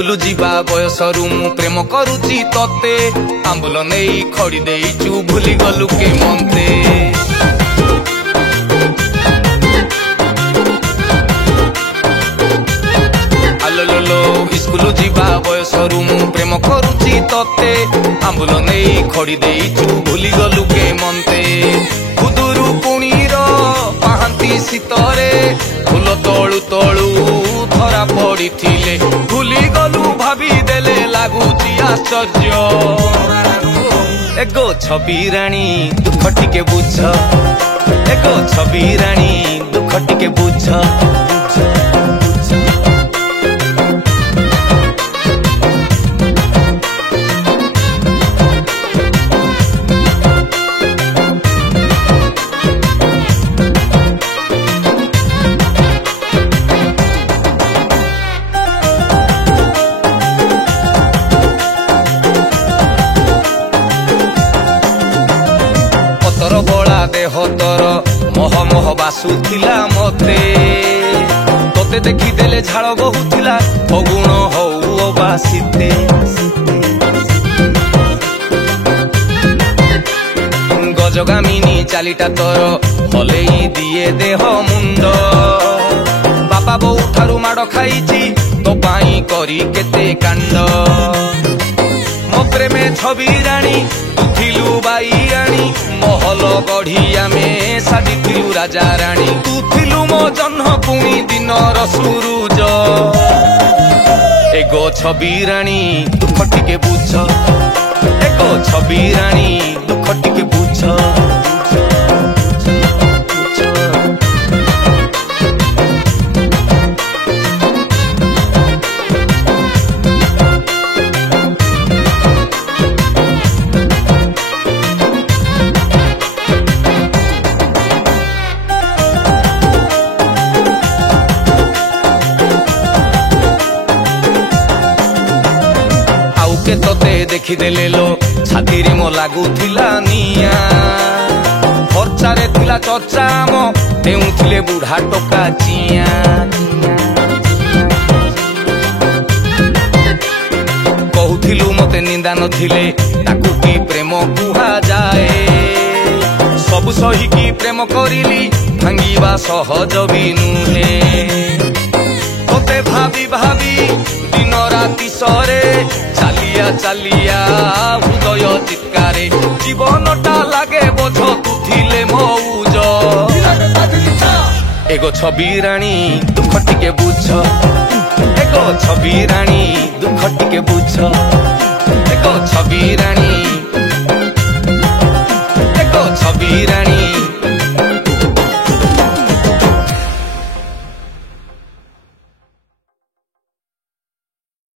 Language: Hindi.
स्कूल जीवा बयसरू मु प्रेम करुची तते आंबुल नहीं खड़ी देइचु भूली गलु के मनते स्कूल जीवा बयसरू मु प्रेम करुची तते आंबुल नहीं खड़ी देइचु भूली गलु के मनते खुदुरु पुणीर पाहांती शीतरे फूल तलु तलु धरा पड़ी थिले भूली गलु भाभी देले लागुची आश्चर्य एगो छवि राणी दुख टिके बुझ एगो छवि राणी दुख टिके बुझ बड़ा देह तोर मह मह बासुथिला मते तोते देखी देले झाड़ बहुथिला फगुण हौ बासीते गजगामिनी चालीटा तोर हलेई दिए देह मुंड बापा बोउ ठारू माड़ खाइची तो पाई करी केते कांड मो प्रेमे छवि राणी तुथिलु बाई आनी महल गढ़िया में साजिथिलु राजा राणी तुथिलु मो जन्म पुणी दिनर सुरुज एगो छवि राणी दुख टिके बुझ एगो छवि राणी दुख टिके बुझ तोते देखी देले लो छाती रे मो लागुथिला निया खर्चारे थिला चर्चा मो देउथिले बुढ़ा टोका चिया कहूथिलु मते निंदा नथिले ताकू की प्रेम कुहा जाए सब सही की प्रेम करिली भांगीबा सहज भी नुहे तोते भाभी भाभी दिन राति सरे चालिया चालिया हृदय चित्कारे जीवनटा लागे बोझ तुथिले मौज एगो छवि राणी दुख टिके बुझ एगो छवि राणी दुख टिके बुझ एगो छवि राणी एगो छवि राणी।